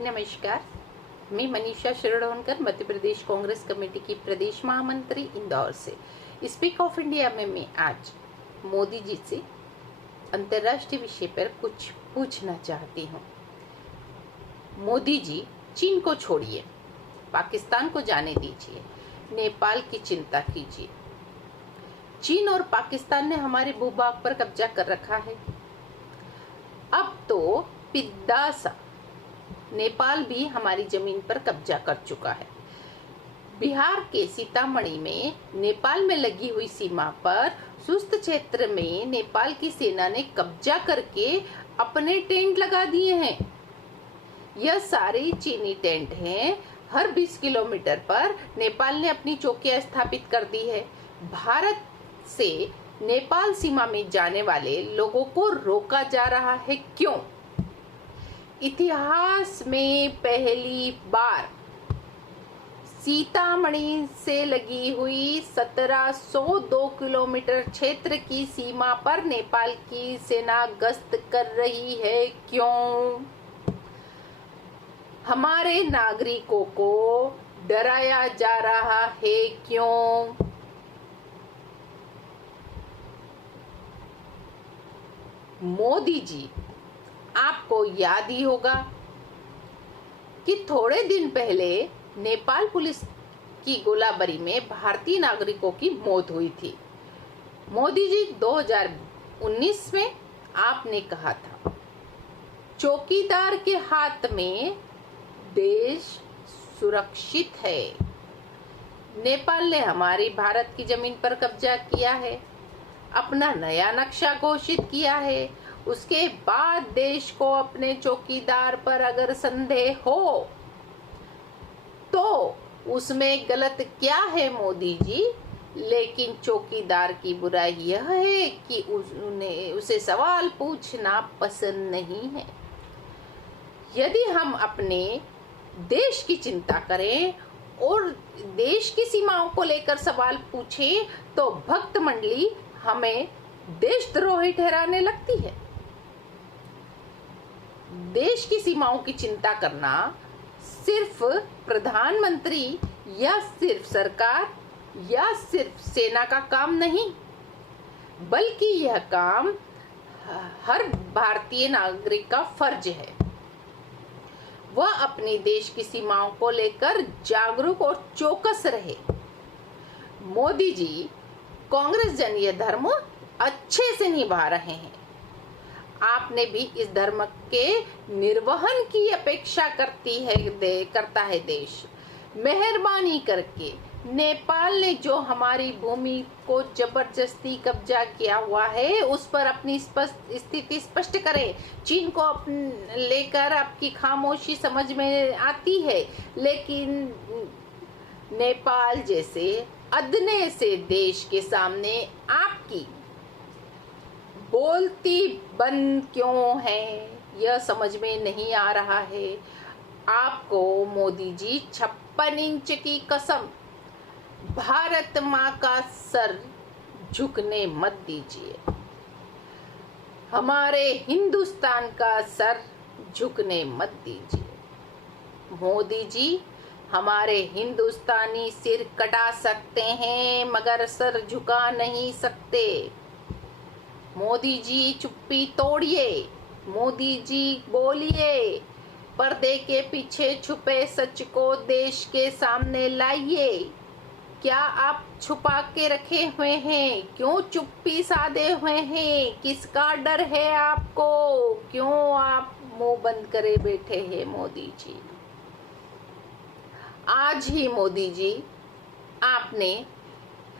नमस्कार, मैं मनीषा शिरोडकर मध्य प्रदेश कांग्रेस कमेटी की प्रदेश महामंत्री इंदौर से। स्पीक ऑफ इंडिया में मैं आज मोदी जी से अंतर्राष्ट्रीय विषय पर कुछ पूछना चाहती हूँ। मोदी जी, चीन को छोड़िए, पाकिस्तान को जाने दीजिए, नेपाल की चिंता कीजिए। चीन और पाकिस्तान ने हमारे भूभाग पर कब्जा कर रखा है। अब तो पिद्दासा नेपाल भी हमारी जमीन पर कब्जा कर चुका है। बिहार के सीतामढ़ी में नेपाल में लगी हुई सीमा पर सुस्त क्षेत्र में नेपाल की सेना ने कब्जा करके अपने टेंट लगा दिए हैं। यह सारे चीनी टेंट हैं। हर 20 किलोमीटर पर नेपाल ने अपनी चौकियां स्थापित कर दी है। भारत से नेपाल सीमा में जाने वाले लोगों को रोका जा रहा है। क्यों? इतिहास में पहली बार सीतामढ़ी से लगी हुई 1702 किलोमीटर क्षेत्र की सीमा पर नेपाल की सेना गश्त कर रही है। क्यों? हमारे नागरिकों को डराया जा रहा है। क्यों? मोदी जी, आपको याद ही होगा कि थोड़े दिन पहले नेपाल पुलिस की गोलाबारी में भारतीय नागरिकों की मौत हुई थी। मोदी जी, 2019 में आपने कहा था, चौकीदार के हाथ में देश सुरक्षित है। नेपाल ने हमारी भारत की जमीन पर कब्जा किया है, अपना नया नक्शा घोषित किया है। उसके बाद देश को अपने चौकीदार पर अगर संदेह हो तो उसमें गलत क्या है मोदी जी? लेकिन चौकीदार की बुराई यह है कि उसे सवाल पूछना पसंद नहीं है। यदि हम अपने देश की चिंता करें और देश की सीमाओं को लेकर सवाल पूछें तो भक्त मंडली हमें देशद्रोही ठहराने लगती है। देश की सीमाओं की चिंता करना सिर्फ प्रधानमंत्री या सिर्फ सरकार या सिर्फ सेना का काम नहीं, बल्कि यह काम हर भारतीय नागरिक का फर्ज है। वह अपने देश की सीमाओं को लेकर जागरूक और चौकस रहे। मोदी जी, कांग्रेस जन यह धर्म अच्छे से निभा रहे हैं। आपने भी इस धर्म के निर्वहन की अपेक्षा करता है देश। मेहरबानी करके नेपाल ने जो हमारी भूमि को जबरदस्ती कब्जा किया हुआ है उस पर अपनी स्थिति स्पष्ट करें। चीन को लेकर आपकी खामोशी समझ में आती है, लेकिन नेपाल जैसे अदने से देश के सामने आपकी बोलती बंद क्यों है, यह समझ में नहीं आ रहा है। आपको मोदी जी, 56 इंच की कसम, भारत माँ का सर झुकने मत दीजिए। हमारे हिंदुस्तान का सर झुकने मत दीजिए। मोदी जी, हमारे हिंदुस्तानी सिर कटा सकते हैं मगर सर झुका नहीं सकते। मोदी जी, चुप्पी तोड़िए। मोदी जी, बोलिए। पर्दे के पीछे छुपे सच को देश के सामने लाइए। क्या आप छुपा के रखे हुए हैं? क्यों चुप्पी साधे हुए हैं? किसका डर है आपको? क्यों आप मुंह बंद करे बैठे हैं? मोदी जी, आज ही मोदी जी, आपने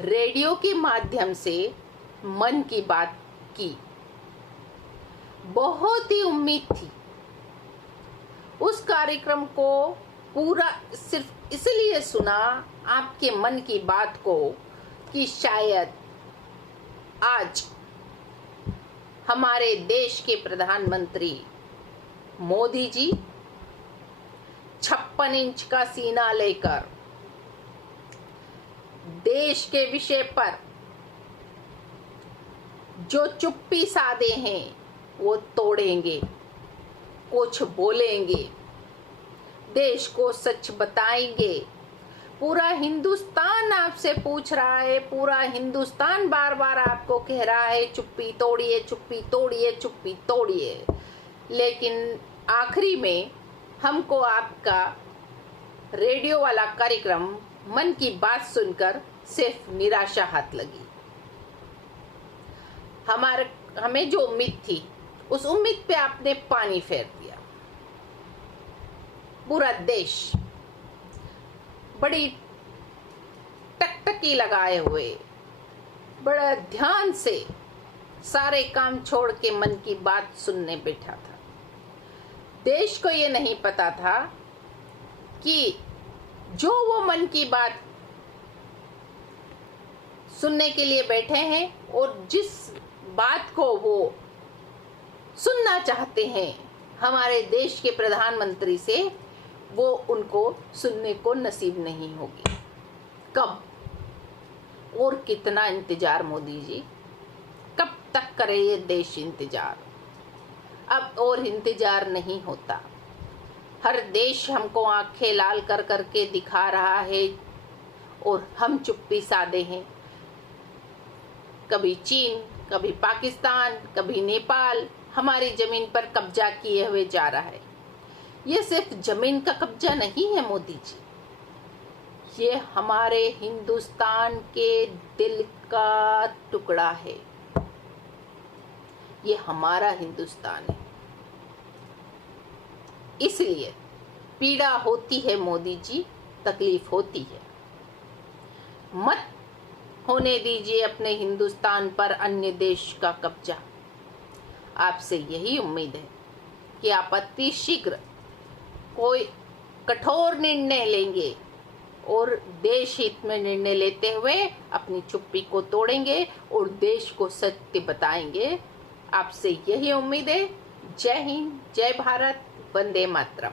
रेडियो के माध्यम से मन की बात की। बहुत ही उम्मीद थी। उस कार्यक्रम को पूरा सिर्फ इसलिए सुना, आपके मन की बात को, कि शायद आज हमारे देश के प्रधानमंत्री मोदी जी 56 इंच का सीना लेकर देश के विषय पर जो चुप्पी साधे हैं वो तोड़ेंगे, कुछ बोलेंगे। देश को सच बताएंगे। पूरा हिंदुस्तान आपसे पूछ रहा है, पूरा हिंदुस्तान बार बार आपको कह रहा है चुप्पी तोड़िए, चुप्पी तोड़िए, चुप्पी तोड़िए। लेकिन आखिरी में हमको आपका रेडियो वाला कार्यक्रम मन की बात सुनकर सिर्फ निराशा हाथ लगी। हमें जो उम्मीद थी उस उम्मीद पे आपने पानी फेर दिया। पूरा देश बड़ी टकटकी लगाए हुए बड़ा ध्यान से सारे काम छोड़ के मन की बात सुनने बैठा था। देश को ये नहीं पता था कि जो वो मन की बात सुनने के लिए बैठे हैं और जिस बात को वो सुनना चाहते हैं हमारे देश के प्रधानमंत्री से, वो उनको सुनने को नसीब नहीं होगी। कब और कितना इंतजार मोदी जी, कब तक करे ये देश इंतजार? अब और इंतजार नहीं होता। हर देश हमको आंखें लाल कर करके दिखा रहा है और हम चुप्पी साधे हैं। कभी चीन, कभी पाकिस्तान, कभी नेपाल हमारी जमीन पर कब्जा किए हुए जा रहा है। ये सिर्फ जमीन का कब्जा नहीं है मोदी जी, ये हमारे हिंदुस्तान के दिल का टुकड़ा है। ये हमारा हिंदुस्तान है। इसलिए पीड़ा होती है मोदी जी, तकलीफ होती है। मत होने दीजिए अपने हिंदुस्तान पर अन्य देश का कब्जा। आपसे यही उम्मीद है कि आप अति शीघ्र कोई कठोर निर्णय लेंगे और देश हित में निर्णय लेते हुए अपनी चुप्पी को तोड़ेंगे और देश को सत्य बताएंगे। आपसे यही उम्मीद है। जय हिंद, जय भारत, वंदे मातरम।